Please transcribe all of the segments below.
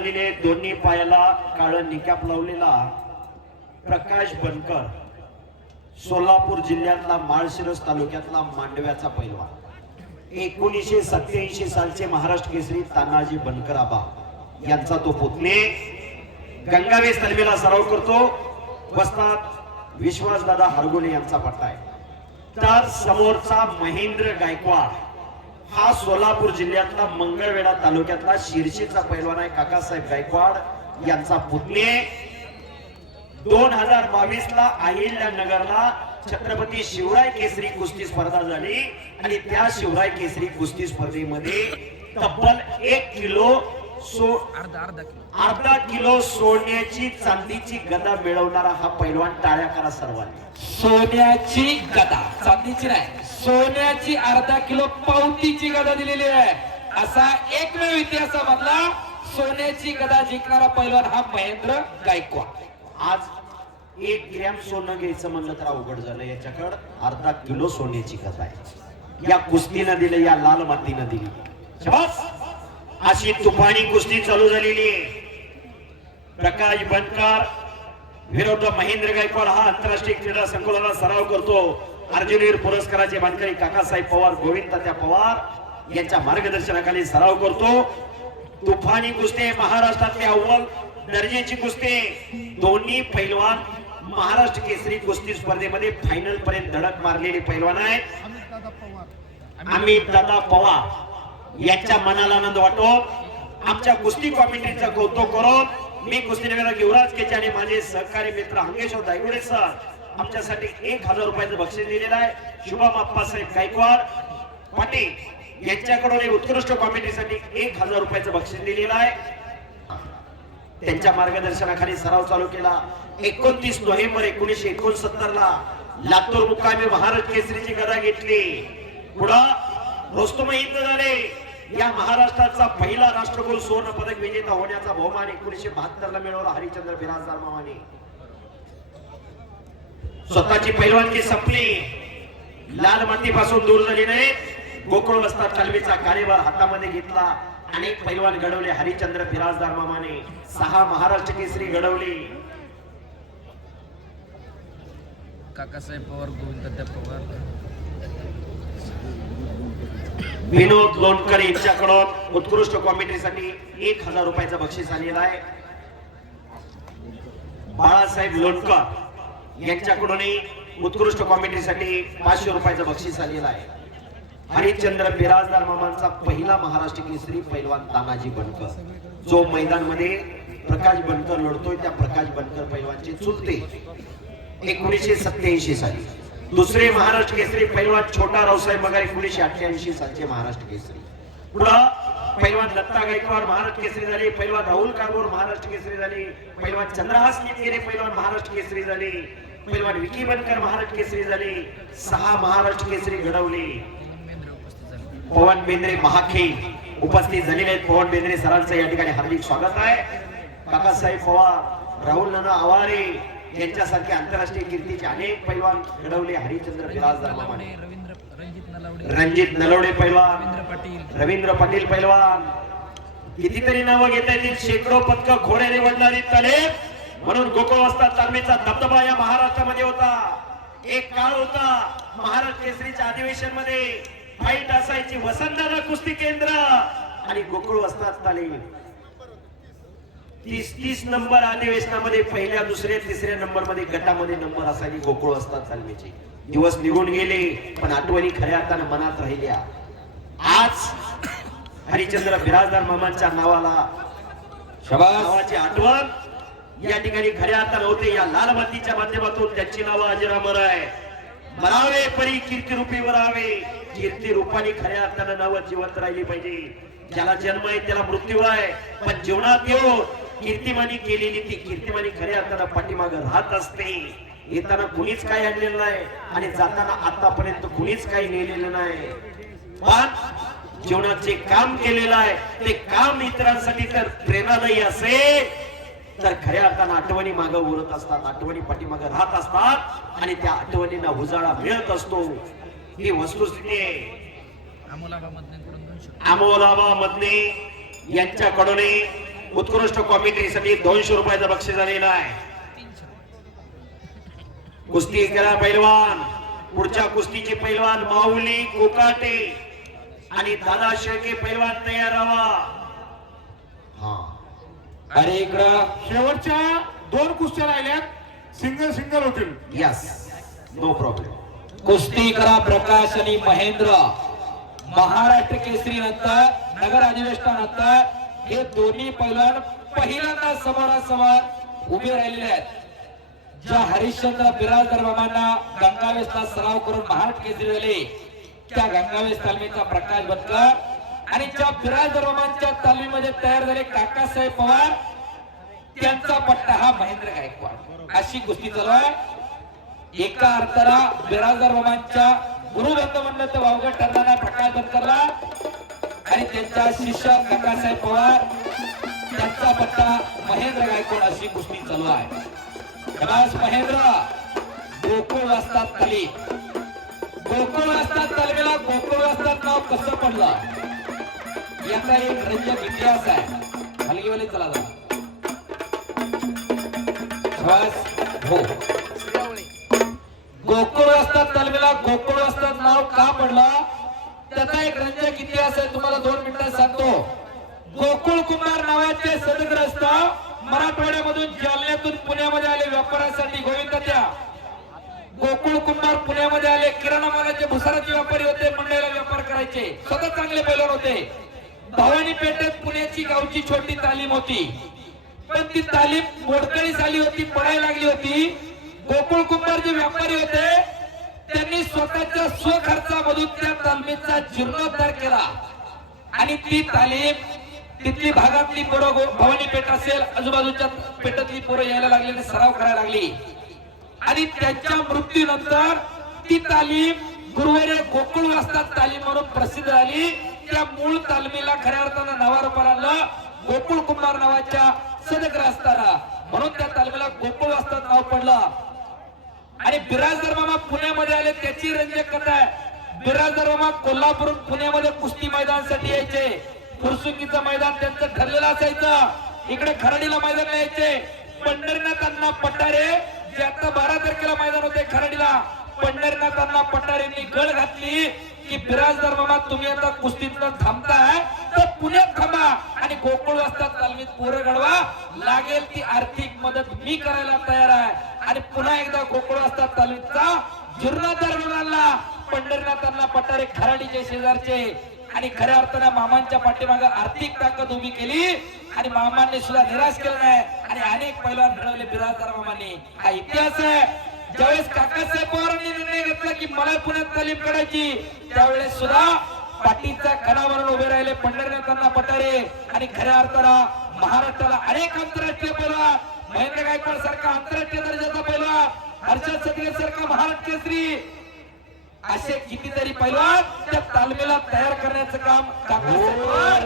झालेले दोन्ही पायाला काळं निकॅप लावलेला प्रकाश बनकर, सोलापूर जिल्ह्यातला माळशिरस तालुक्यातला मांडव्याचा पैलवान, 1987 सालचे महाराष्ट्र केसरी तानाजी बनकर आबा यांचा तो पुतणे गंगावेस तालमीला सराव करतो. वस्ताद विश्वासदादा हरगोले यांचा पट्टा आहे. तर समोरचा महेंद्र गायकवाड हा सोलापूर जिल्ह्यातला मंगळवेढा तालुक्यातला शिरशीचा पैलवान आहे. काकासाहेब गायकवाड यांचा पुतणे 2022 ला अहिल्यानगरला छत्रपती शिवराय केसरी कुस्ती स्पर्धा झाली आणि त्या शिवराय केसरी कुस्ती स्पर्धेमध्ये तब्बल 1 किलो अर्धा किलो सोन्याची चांदीची गदा मिळवणारा हा पैलवान. टाळ्या करा सर्वांनी. सोन्याची गदा, चांदीची नाही, सोन्याची अर्धा किलो पावतीची गदा दिलेली आहे. असा एकमेव इतिहासामधला सोन्याची गदा जिंकणारा पैलवान हा महेंद्र गायकवाड. आज 1 ग्रॅम सोनं घ्यायचं म्हणलं तर अवघड झालं. याच्याकडे अर्धा किलो सोन्याची गदा आहे. या कुस्तीनं दिलं, या लाल मातीनं दिली. शाबास. अशी तुफानी कुस्ती चालू झालेली आहे. प्रकाश बनकर विरुद्ध महेंद्र गायकवाड हा आंतरराष्ट्रीय क्रीडा संकुलाला सराव करतो. अर्जुनवीर पुरस्काराचे मानकरी काकासाहेब पवार, गोविंद तात्या पवार यांच्या मार्गदर्शनाखाली सराव करतो. तुफानी कुस्ती, महाराष्ट्रातली अव्वल दर्जाची कुस्ती. दोन्ही पैलवान महाराष्ट्र केसरी कुस्ती स्पर्धेमध्ये फायनल पर्यंत धडक मारलेले पैलवान आहेत. अमित दादा पवार यांच्या मनाला आनंद वाटो. आमच्या कुस्ती कमिटीचं कौतुक करून मी कुस्तीनगर युवराज केचे आणि माझे सहकारी मित्र हंगेश्वर दायगुडे सर आमच्यासाठी 1000 रुपयाचं बक्षीस दिलेलं आहे. शुभम अप्पासाहेब गायकवाड पाटील यांच्याकडून उत्कृष्ट कॉमेडीसाठी 1000 रुपयाचं बक्षीस दिलेलं आहे. त्यांच्या मार्गदर्शनाखाली सराव चालू केला. 29 नोव्हेंबर 1969 ला लातूर मुक्कामी महाराष्ट्र केसरीची गदा घेतली. पुढं रोस्तम हिंद झाले. या महाराष्ट्राचा पहिला राष्ट्रकुल सुवर्ण पदक विजेता होण्याचा बहुमान 1972 ला मिळवला हरिचंद्र बिराजदार मामाने. स्वतःची पैलवानकी संपली, लाल मातीपासून दूर झाली नाही. गोकुळ वस्ताद तालमीचा कार्यभार हातामध्ये घेतला. अनेक पैलवान घडवले हरिचंद्र बिराजदार मामाने. 6 महाराष्ट्र केसरी घडवली. काकासाहेब पवार, गोविंद तात्या पवार, विनोद लोणकर यांच्याकडून उत्कृष्ट कॉमेडीसाठी 1000 रुपयाचं बक्षीस आलेलं आहे. बाळासाहेब लोणकर यांच्याकडून उत्कृष्ट कॉमेडीसाठी 500 रुपयाचं बक्षीस आलेलं आहे. हरिचंद्र बिराजदार मामांचा पहिला महाराष्ट्र केसरी पैलवान तानाजी बनकर, जो मैदानमध्ये प्रकाश बनकर लढतोय त्या प्रकाश बनकर पैलवानचे चुलते 1987 साली. दुसरे महाराष्ट्र केसरी पैलवान छोटा रावसाहेब मगर 1988 सालचे महाराष्ट्र केसरी. पुढं पैलवान दत्ता गायकवाड महाराष्ट्र केसरी झाले. पैलवान राहुल कांबोर महाराष्ट्र केसरी झाले. पैलवान चंद्रहास निमगिरे पैलवान महाराष्ट्र केसरी झाले. पैलवान विकी बनकर महाराष्ट्र केसरी झाले. 6 महाराष्ट्र केसरी घडवले. पवन बेंद्रे महाखे उपस्थित झालेले आहेत. पवन बेंद्रे सरांचं या ठिकाणी हार्दिक स्वागत आहे. काकासाहेब पवार, राहुल नाना आवारे यांच्यासारखे आंतरराष्ट्रीय कीर्तीचे अनेक पैलवान घडवले हरिचंद्र बिराजदार मामाने. रणजित नलवडे पैलवान, रवींद्र पाटील पैलवान, कितीतरी नावं घेता येतील. शेकडो पदक घोड्याने वडणारी तले. म्हणून गोकुळ वस्ताद तालमीचा दबदबा या महाराष्ट्रामध्ये होता. एक काळ होता महाराष्ट्र केसरीच्या अधिवेशन मध्ये फाईट असायची. वसंतदादा कुस्ती केंद्र आणि गोकुळ वस्ताद तालीम 30 नंबर अधिवेशनामध्ये पहिल्या, दुसऱ्या, तिसऱ्या नंबर मध्ये गटामध्ये नंबर असायची गोकुळ वस्ताद तालमीचे. दिवस निघून गेले पण आठवणी खऱ्या अर्थाने मनात राहिल्या. आज हरिचंद्र बिराजदार मामांच्या नावाला नावाची आठवण या ठिकाणी खऱ्या अर्थाने होते. या लाल मातीच्या माध्यमातून त्यांची नावं अजरामर आहे. मरावे परी कीर्ती रूपी वरावे. कीर्ती रूपाने खऱ्या अर्थाने नावं जिवंत राहिली पाहिजे. ज्याला जन्म आहे त्याला मृत्यू आहे, पण जीवनात येऊन कीर्तिमानी केलेली ती कीर्तिमानी खऱ्या अर्थानं पाठीमाग राहत असते. येताना कुणीच काही आणलेलं नाही आणि जाताना आतापर्यंत कुणीच काही नेलेलं नाही. पण जीवनात जे काम केलेलं आहे ते काम इतरांसाठी तर प्रेरणादायी असेल तर खऱ्या अर्थानं आठवणी मागे उरत असतात, आठवणी पाठीमागे राहत असतात आणि त्या आठवणींना उजाळा मिळत असतो. ही वस्तुस्थिती आहे. अमोलाबा मदने यांच्याकडून उत्कृष्ट कॉमेंट्रीसाठी 200 रुपयाचं बक्षीस आलेलं आहे. कुस्ती करा पैलवान. पुढच्या कुस्तीचे पैलवान माऊली कोकाटे आणि दादा शेळके पैलवान तयार राहा. हा अरे इकडं शेवटच्या 2 कुस्त्या राहिल्यात, सिंगल होतील. Yes, no problem. कुस्ती करा प्रकाश आणि महेंद्र. महाराष्ट्र केसरी नंतर नगर अधिवेशनानंतर हे दोन्ही पैलवान पहिल्यांदा समोरासमोर उभे राहिलेले आहेत. ज्या हरिश्चंद्र बिराजदार मामांना गंगावेशला सराव करून महाराष्ट्र केसरी झाले, त्या गंगावेश तालमीचा प्रकाश बनकर आणि ज्या बिराजदार मामांच्या तालमीमध्ये तयार झाले काकासाहेब पवार, त्यांचा पट्टा हा महेंद्र गायकवाड. अशी कुस्ती चालू आहे. एका अर्थाला बिराजदार मामांच्या गुरुबंध म्हणलं तर वावगं ठरणारा प्रकाश बनकरला आणि त्यांच्या शिष्य काकासाहेब पवार, त्यांचा पट्टा महेंद्र गायकवाड. अशी कुस्ती चालू आहे. खलास महेंद्र गोकुळ वाजतात ताली. गोकुळ वाजतात तालमीला गोकुळ वाजतात नाव कसं पडलं याचा एक रंजक इतिहास आहे. हलगीवाले चला जा. हो, गोकुळ वाजतात तालमीला गोकुळ वाजतात नाव का पडलं त्याचा एक रंजक इतिहास आहे. तुम्हाला 2 मिनिटात सांगतो. गोकुळ कुमार नावाचे सदग्रस्त मराठवाड्यामधून जालन्यातून पुण्यामध्ये आले व्यापारासाठी. गोविंद त्या गोकुळ कुमार पुण्यामध्ये आले. किराणा मालाचे भुसाराचे व्यापारी होते. मंडईला व्यापार करायचे. स्वतः चांगले पैलवान होते. भवानी पेठेत पुण्याची गावची छोटी तालीम होती, पण ती तालीम मोडकळीस आली होती, पडायला लागली होती. गोकुळ कुमार जे व्यापारी होते त्यांनी स्वतःच्या स्वखर्चामधून त्या तालमीचा जीर्णोद्धार केला आणि ती तालीम तिथली भागातली पोरं भवानी पेठ असेल आजूबाजूच्या पेठातली पोरं यायला लागली आणि सराव करायला लागली. आणि त्यांच्या मृत्यूनंतर ती तालीम गुरुवारी गोकुळ वाजतात तालीम म्हणून प्रसिद्ध झाली. त्या मूळ तालमीला खऱ्या अर्थानं नवा रूपाला आणलं गोकुळ कुमार नावाच्या सदग्रस्ताला, म्हणून त्या तालमीला गोकुळ वाजतात नाव पडलं. आणि बिराजदार मामा पुण्यामध्ये आले त्याची रंजक कथा आहे. बिराजदार मामा कोल्हापूरून पुण्यामध्ये कुस्ती मैदानासाठी यायचे. फुरसुंगीचं मैदान त्यांचं ठरलेलं असायचं. इकडे खराडीला मैदान यायचे. पंढरीनाथ अण्णा पठारे जे आता 12 तारखेला मैदान होते खराडीला, पंढरीनाथ अण्णा पठारेंनी गळ घातली की बिराजदार मामा तुम्ही आता कुस्तीतनं थांबताय तर पुण्यात थांबा आणि गोकुळ वाजतात तालमीत पोरं घडवा. लागेल ती आर्थिक मदत मी करायला तयार आहे. आणि पुन्हा एकदा गोकुळ वाजतात तालमीचा जीर्णोद्धार मिळाला. पंढरीनाथांना पठारे खराडीचे शेजारचे आणि खऱ्या अर्थानं मामांच्या पाठीमागे आर्थिक ताकद उभी केली आणि मामांनी सुद्धा निराश केलं नाही आणि अनेक पैलवान घडवले बिराजदार मामांनी. हा इतिहास आहे. ज्यावेळेस काकासाहेब पवारांनी निर्णय घेतला की मला पुण्यात तालीम काढायची, त्यावेळेस सुद्धा पाठीचा कणा म्हणून उभे राहिले पंढरीनाथांना पठारे आणि खऱ्या अर्थानं महाराष्ट्राला अनेक आंतरराष्ट्रीय पैलवान, महेंद्र गायकवाड सारखा आंतरराष्ट्रीय दर्जाचा पैलवान, हर्षद सदगे सारखा महाराष्ट्र केसरी, असे कितीतरी पैलवान त्या तालमीला तयार करण्याचं काम काकासाहेब पवार,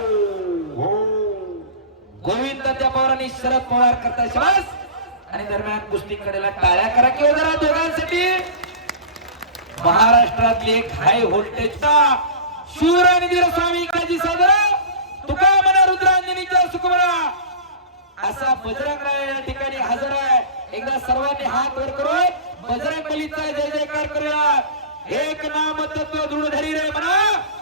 गोविंद त्या पवार आणि शरद पवार करता. शाबास. आणि दरम्यान कुस्ती कडेला टाळ्या करा किंवा जरा दोघांसाठी. महाराष्ट्रातली एक हाय व्होल्टेजचा शूर आणि धीर स्वामी काजी सादर तुका मना रुद्रांजनीच्या सुकुमारा असा बजरंगराय या ठिकाणी हजर आहे. एकदा सर्वांनी हात वर करून बजरंगबलीचा जय जयकार करूया. एक नाम तत्व दृढधरी रे म्हणा,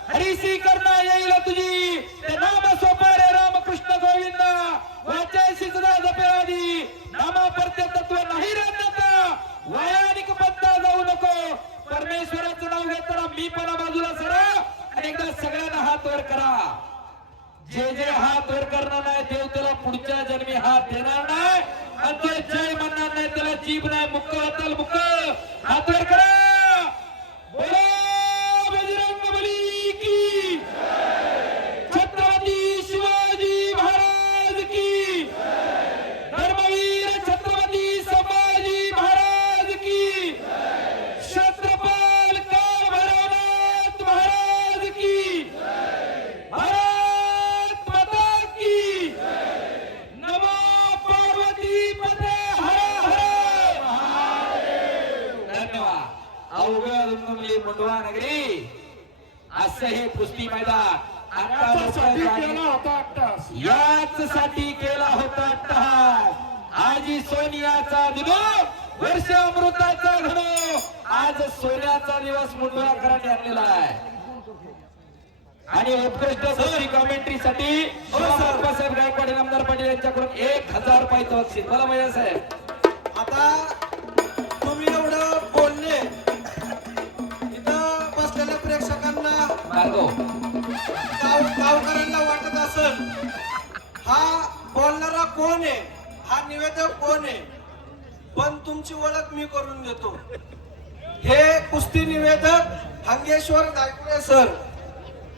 हरिसी करना येईल तुझी, ते नाम सोपा रे रामकृष्ण गोविंद, वाचायशी सदा जपे आधी, नामा परते तत्व नाही राहण्याचा, वयानिक पत्ता जाऊ नको, परमेश्वराचं नाव घेताना मी पण बाजूला सरा आणि एकदा सगळ्यांना हात वर करा. जे जे हात वर करणार नाही देव त्याला पुढच्या जन्मी हात देणार नाही आणि तो जय म्हणणार नाही त्याला जीभ नाही मुक्क होतल मुक्क. हात वर करा. बोलो बजरंगबली की, छत्रपती शिवाजी महाराज की, धर्मवीर छत्रपती संभाजी महाराज की, छत्रपाल काळ भैरवनाथ महाराज की, भारत माता की, नमो पार्वती पते हर हर महादेव. धन्यवाद. अवघड मुंडवा नगरी असं हे कुस्ती मैदान आता याच्यासाठी लोकं केला होता अट्टास. याच साठी केला होता अट्टहास. आजी सोनियाचा दिनो वर्ष अमृताचा घडो. आज सोन्याचा दिवस मुंडवाकरांनी आणलेला आहे. आणि उत्कृष्ट गोष्टी कॉमेंट्रीसाठी बाबासाहेब गायकवाड आमदार पाटील यांच्याकडून 1000 रुपयाचं बक्षीस. मला माहिती साहेब आता तुम्ही एवढं बोलले, इथं बसलेल्या प्रेक्षकांना मार्गो गावकऱ्यांना वाटत असेल हा बोलणारा कोण आहे, हा निवेदक कोण आहे, पण तुमची ओळख मी करून देतो. हे कुस्ती निवेदक हंगेश्वर गायकवाड सर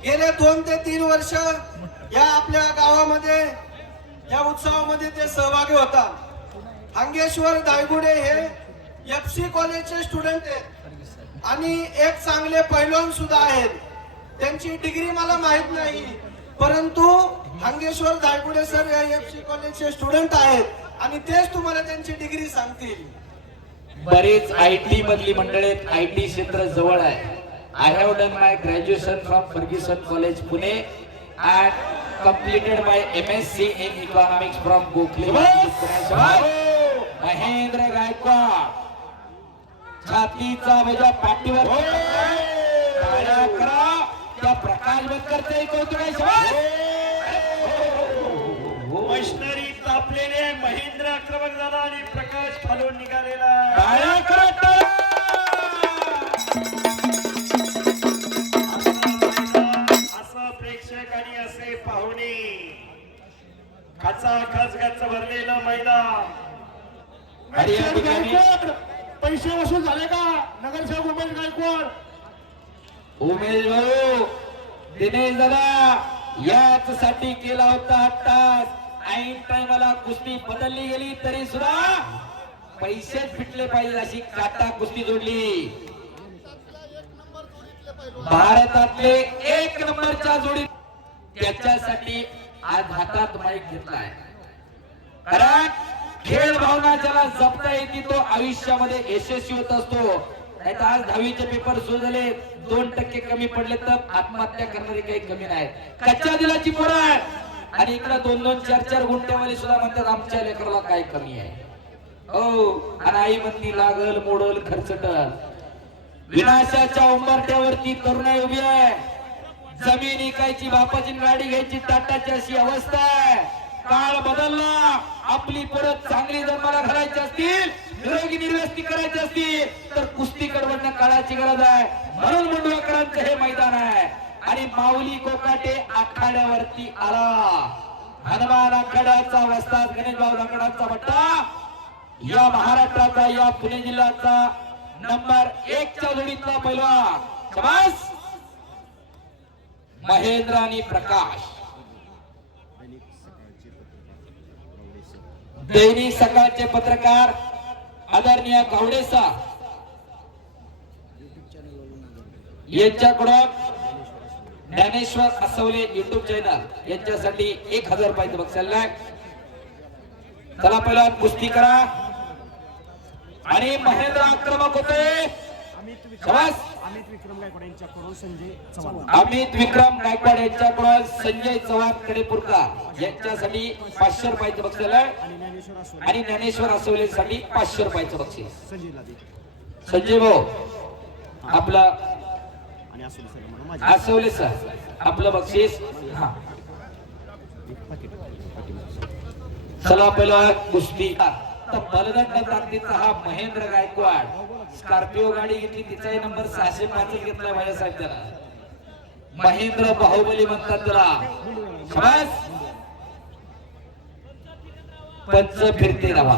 गेले 2 ते 3 वर्ष या आपल्या गावामध्ये या उत्सवामध्ये ते सहभागी होता. हंगेश्वर दायगुडे हे FC कॉलेजचे स्टुडंट आहेत आणि एक चांगले पैलवान सुद्धा आहेत. त्यांची डिग्री मला माहित नाही, परंतु हंगेश्वर दायगुडे सर या FC कॉलेजचे स्टुडंट आहेत आणि तेच तुम्हाला त्यांची डिग्री सांगतील. बरेच IT मधली मंडळी IT क्षेत्र जवळ आहे. I have done my graduation from Ferguson College, Pune, and completed my MSc in Economics from Gokhale. Mahendra Gaikwad छातीचा माझ्या पाठीवर टाळ्या करा. त्या प्रकाश बंदकरचे कौतुक आहे. मशिनरी तापलेले महेंद्र आक्रमक झाला आणि प्रकाश खालून निघालेला. टाळ्या करा, टाळ्या. असं प्रेक्षक आणि असे पाहुणे खचाखच गच्च भरलेलं मैदान. आणि या ठिकाणी गायकवाड पैसे वसूल झाले का? नगरसेवक उमेश गायकवाड. उमेश भाऊ, दिनेश दादा याच साठी केला होता अट्टास. ऐन टायमाला कुस्ती बदलली गेली तरी सुद्धा पैसेच फिटले पाहिजे अशी काटा कुस्ती जोडली. भारतातले 1 नंबरच्या जोडी त्याच्यासाठी आज हातात माईक घेतलाय. कारण खेळ भावना ज्याला जपता येते तो आयुष्यामध्ये यशस्वी होत असतो. नाही तर आज 10वीचे पेपर सुरू झाले, 2% कमी पडले तर आत्महत्या करणारे काही कमी नाहीत. कच्च्या दिलाची पोरं आहे आणि इकडे 2-2, 4-4 गुंठेवाले सुद्धा म्हणतात आमच्या लेकराला काय कमी आहे. हो, आणि आई म्हणती लागल मोडल खर्चटल. विनाशाच्या उंबरठ्यावरती तरुणाई उभी आहे. जमीन इकायची, बापाची गाडी घ्यायची टाटाची अशी अवस्था आहे. काळ बदलला. आपली परत चांगली जन्माला घालायची असतील, निरोगी निर्वस्ती करायची असतील तर कुस्ती कडवणं काळाची गरज आहे. म्हणून मुंडवाकरांचं हे मैदान आहे. आणि माऊली कोकाटे आखाड्यावरती आला. हनुमान आखाड्याचा वस्ताद गणेश भाऊ लाकडाचा भट्टा या महाराष्ट्राचा, या पुणे जिल्ह्याचा नंबर 1 च्या जोडीतला पैलवान शाबास महेंद्र आणि प्रकाश. दैनिक सकाळचे पत्रकार आदरणीय गावडेसा यांच्याकडून ज्ञानेश्वर असवले युट्यूब चॅनल यांच्यासाठी 1000 रुपयाचं बक्षीस आहे. चला पहिला कुस्ती करा. आणि महेंद्र आक्रमक होते. शाबास. अमित विक्रम गायकवाड यांच्याकडून संजय चव्हाण कडेपूरकर यांच्यासाठी 500 रुपयाचं बक्षीस आहे. आणि ज्ञानेश्वर असवलेसाठी 500 रुपयाचं बक्षीस. संजय भाऊ आपलं असवले सर आपलं बक्षीस. चला पहिला कुस्ती. बलदंड ताकदीचा हा महेंद्र गायकवाड स्कॉर्पिओ गाडी घेतली, तिचाही नंबर 605 घेतलाय माझ्यासाठी. त्याला महेंद्र बाहुबली म्हणतात त्याला. शाबास. पंच फिरते राहा.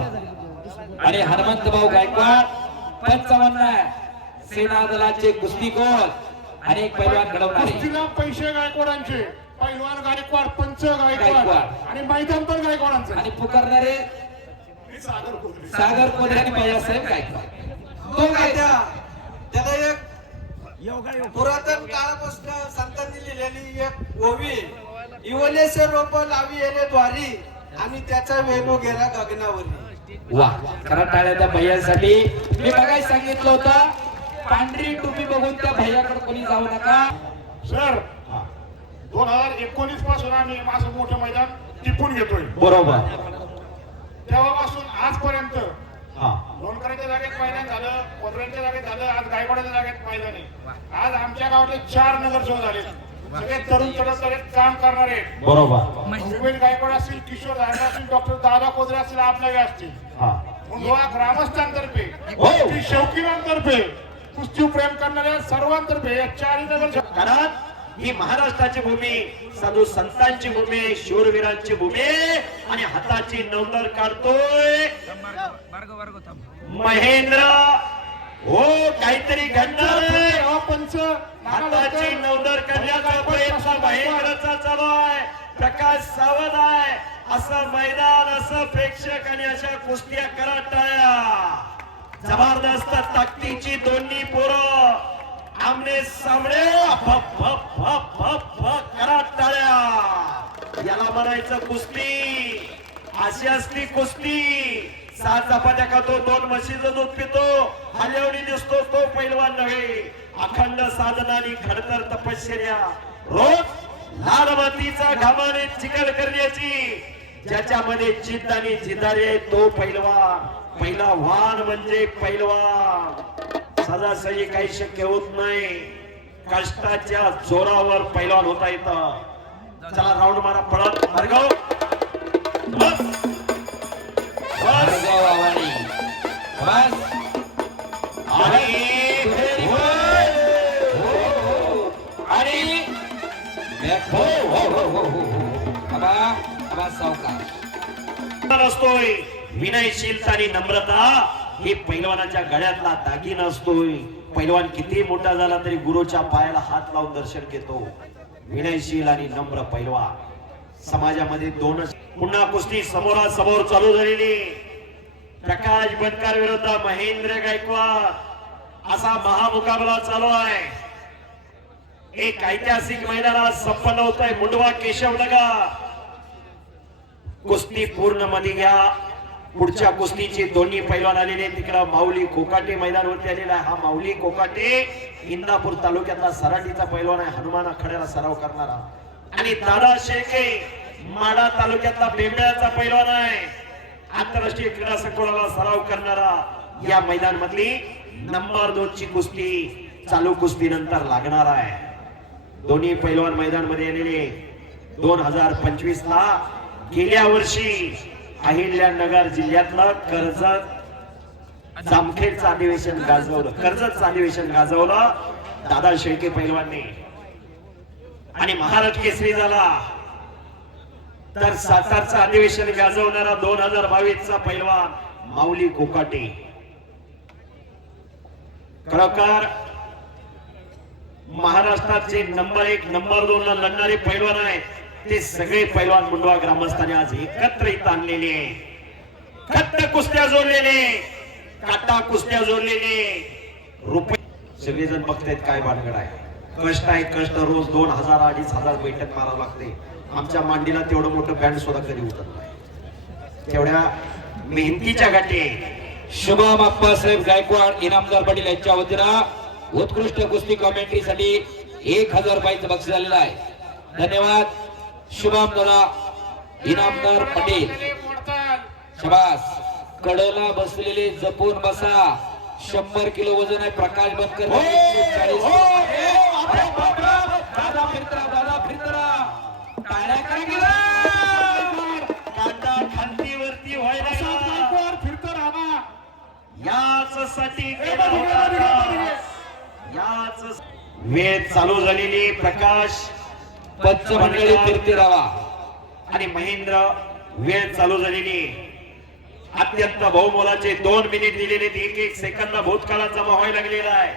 आणि हनुमंत भाऊ गायकवाड 55 सेना दलाचे कुस्तीकोर आणि एक पैलवान घडवणारे. कुस्तीला पैसे गायकवाडांचे, पैलवान गायकवाड, पंच गायकवाड गायकवाड. आणि मैदान पण गायकवाडांचे. आणि पुकारणारे सागर कोदरे आणि भैयासाहेब गायकवाड. तो काय त्याला एक पुरातन काळापासून संतांनी लिहिलेली एक ओवी, इवलेसे रोप लावी येणे द्वारी आणि त्याचा वेणू गेला गगनावरी. वा, खरा टाळ्या त्या भैयासाठी. मी बघाय सांगितलं होतं पांढरी टोपी बघून त्या भैयाकडे कोणी जाऊ नका. सर 2019 पासून आम्ही असं मोठं मैदान टिपून घेतोय. बरोबर. तेव्हापासून आजपर्यंत हा लोणकरांच्या जागेत मैदान झालं, कोथऱ्यांच्या जागेत झालं, आज गायकवाडाच्या जागेत मैदान आहे. आज आमच्या गावातले 4 नगरसेवक झाले, सगळे तरुण तरुण काम करणारे. बरोबर. रुपेश गायकवाड असतील, किशोर धारणे असतील, डॉक्टर दादा कोदरे असतील, आपल्याला असतील. हा मुंडवा ग्रामस्थांतर्फे, हो. कुस्ती शौकीनांतर्फे, कुस्ती प्रेम करणाऱ्या सर्वांतर्फे या 4 नगरसेवक. कारण ही महाराष्ट्राची भूमी, साधू संतांची भूमी, शूरवीरांची भूमी आणि हाताची नवदर काढतोय महेंद्र. हो काहीतरी घडणार आहे. पंच हाताची नवदर करण्याचा प्रयत्न महेंद्रचा चालू आहे. प्रकाश सावध आहे. असं मैदान, असं प्रेक्षक आणि अशा कुस्त्या करत टाळ्या. जबरदस्त ताकदीची दोन्ही पोरं आमने सामने भप भप भप भप भप करत टाळ्या. याला म्हणायचं कुस्ती. अशी असली कुस्ती. 7 चपात्या खातो, 2 म्हशीचं दूध पितो, हल्ल्यावणी दिसतो तो पैलवान नव्हे. अखंड साधनानी खडतर तपश्चर्या, रोज लाल मातीचा घामाने चिकल करण्याची, ज्याच्यामध्ये जिद्द आणि जिद्दारी आहे तो पैलवान. पैलवान म्हणजे पैलवान. सदासही काही शक्य होत नाही. कष्टाच्या जोरावर पैलवान होता येतं. चला राऊंड मारा पळत. भार्गव बस बस बस आणि आणि हो हो हो हो हो आबा सावकार असतोय. विनयशीलता आणि नम्रता ही पैलवानाच्या गळ्यातला दागिना असतोय. पैलवान किती मोठा झाला तरी गुरुच्या पायाला हात लावून दर्शन घेतो. विनयशील आणि नम्र पैलवान. समाजामध्ये 2 पुन्हा कुस्ती समोरासमोर चालू झालेली. प्रकाश बनकर विरुद्ध महेंद्र गायकवाड असा महामुकाबला चालू आहे. एक ऐतिहासिक मैदान आज संपन्न होत आहे. मुंडवा केशवनगर. कुस्ती पूर्ण मध्ये घ्या. पुढच्या कुस्तीचे दोन्ही पैलवान आलेले. तिकडे माऊली कोकाटे मैदानावरती आलेला आहे. हा माऊली कोकाटे इंदापूर तालुक्यातला सराटीचा पैलवान आहे. हनुमान आखाड्याला सराव करणारा. आणि दादा शेळके माडा तालुक्यातला बेंबळ्याचा पैलवान आहे. आंतरराष्ट्रीय क्रीडा संकुलाला सराव करणारा. या मैदान मधली नंबर 2 ची कुस्ती चालू कुस्ती नंतर लागणार आहे. दोन्ही पैलवान मैदान मध्ये आलेले. 2025 ला गेल्या वर्षी अहिल्यानगर जिल्ह्यातलं कर्जत जामखेडचं अधिवेशन गाजवलं. कर्जतचं अधिवेशन गाजवलं दादा शेळके पैलवानने. आणि महाराष्ट्र केसरी झाला. तर सातारचं अधिवेशन गाजवणारा 2022 चा पैलवान माऊली कोकाटे. खरोखर महाराष्ट्राचे नंबर 1 नंबर 2 ला लढणारे पैलवान आहेत. ते सगळे पैलवान मुंडवा ग्रामस्थांनी आज एकत्र इथं आणलेले. खट्ट कुस्त्या जोडलेले, काटा कुस्त्या जोडलेले. रुपये सगळेजण बघतायत काय भानगड आहे. कष्ट आहे. कष्ट रोज 2000 2500 बैठक मारावं लागते. आमच्या मांडीला तेवढं मोठं बँड सुद्धा कधी उतरत नाही. तेवढ्या मेहनतीच्या गाठी. शुभम अप्पासाहेब गायकवाड इनामदार पाटील यांच्या वतीनं उत्कृष्ट कुस्ती कॉमेंट्रीसाठी 1000 रुपयाचं बक्षीस झालेलं आहे. धन्यवाद शुभम दादा इनामदार पाटील. शबास. कडला बसलेले जपून बसा. 100 किलो वजन आहे. प्रकाश बनकर 140 दादा फिरतरा दादा फिरतरा टाळ्या करा गेला. काटा खांदीवरती व्हायला फिरतो राहा. याच साठी याच वेळ चालू झालेली. प्रकाश पंचमंडळी फिरते राहा. आणि महेंद्र वेळ चालू झालेली. अत्यंत बहुमोलाचे 2 मिनिट दिलेले. 1-1 सेकंद भूतकाळात जमा व्हायला लागलेला आहे.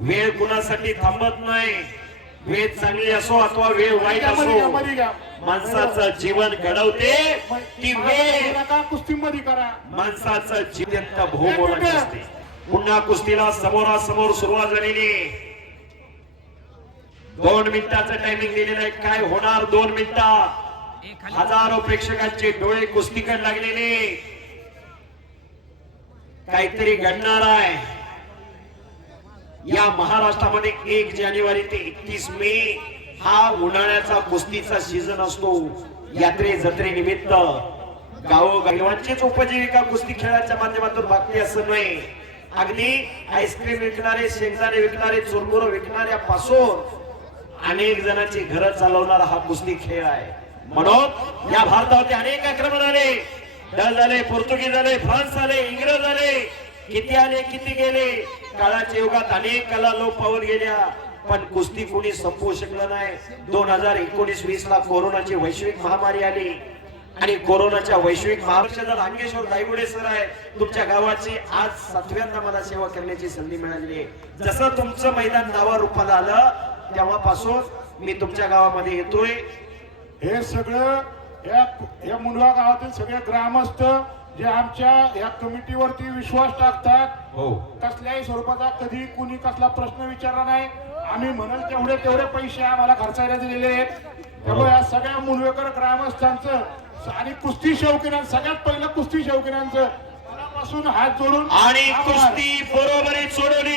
वेळ कुणासाठी थांबत नाही. वेळ चांगली असो अथवा वेळ वाईट असो, माणसाचं जीवन घडवते ती वेळ. कुस्तीमध्ये करा. माणसाचं जीवन बहुमोलाचे असते. पुन्हा कुस्तीला समोरासमोर सुरुवात झालेली. 2 मिनिटाचं टायमिंग दिलेलं आहे. काय होणार 2 मिनिटात. हजारो प्रेक्षकांचे डोळे कुस्तीकडे लागलेले. काहीतरी घडणार आहे. या महाराष्ट्रामध्ये 1 जानेवारी ते 31 मे हा उन्हाळ्याचा कुस्तीचा सीझन असतो. यात्रे जत्रे निमित्त गावोगावांचीच उपजीविका कुस्ती खेळाच्या माध्यमातून भागते असं नाही. अगदी आईस्क्रीम विकणारे, शेंगदाणे विकणारे, चुरमुरं विकणाऱ्यापासून अनेक जणांची घरं चालवणारा हा कुस्ती खेळ आहे. म्हणून या भारतावरती अनेक आक्रमण आले, डच झाले, पोर्तुगीज आले, फ्रान्स आले, इंग्रज आले, किती आले किती गेले. काळाच्या युगात अनेक कला लोप पावत गेल्या, पण कुस्ती कोणी संपवू शकलं नाही. 2019-20 ला कोरोनाची वैश्विक महामारी आली आणि कोरोनाच्या वैश्विक महामारीचा रांगेश्वर दायगुडे सर आहे तुमच्या गावाची आज 7व्यांदा मला सेवा करण्याची संधी मिळाली आहे. जसं तुमचं मैदान नावारूपाला आलं तेव्हापासून मी तुमच्या गावामध्ये येतोय. हे सगळं या मुंडवा गावातील सगळे ग्रामस्थ जे आमच्या या कमिटीवरती विश्वास टाकतात, कसल्याही स्वरूपाचा कधी कुणी कसला प्रश्न विचारला नाही. आम्ही म्हणाल तेवढे पैसे आम्हाला खर्चायला दिलेले आहेत. त्यामुळे या सगळ्या मुंडवेकर ग्रामस्थांचं आणि कुस्ती शौकीनांचं, सगळ्यात पहिलं कुस्ती शौकीनांचं मनापासून हात जोडून आणि कुस्ती बरोबरी सोडवली.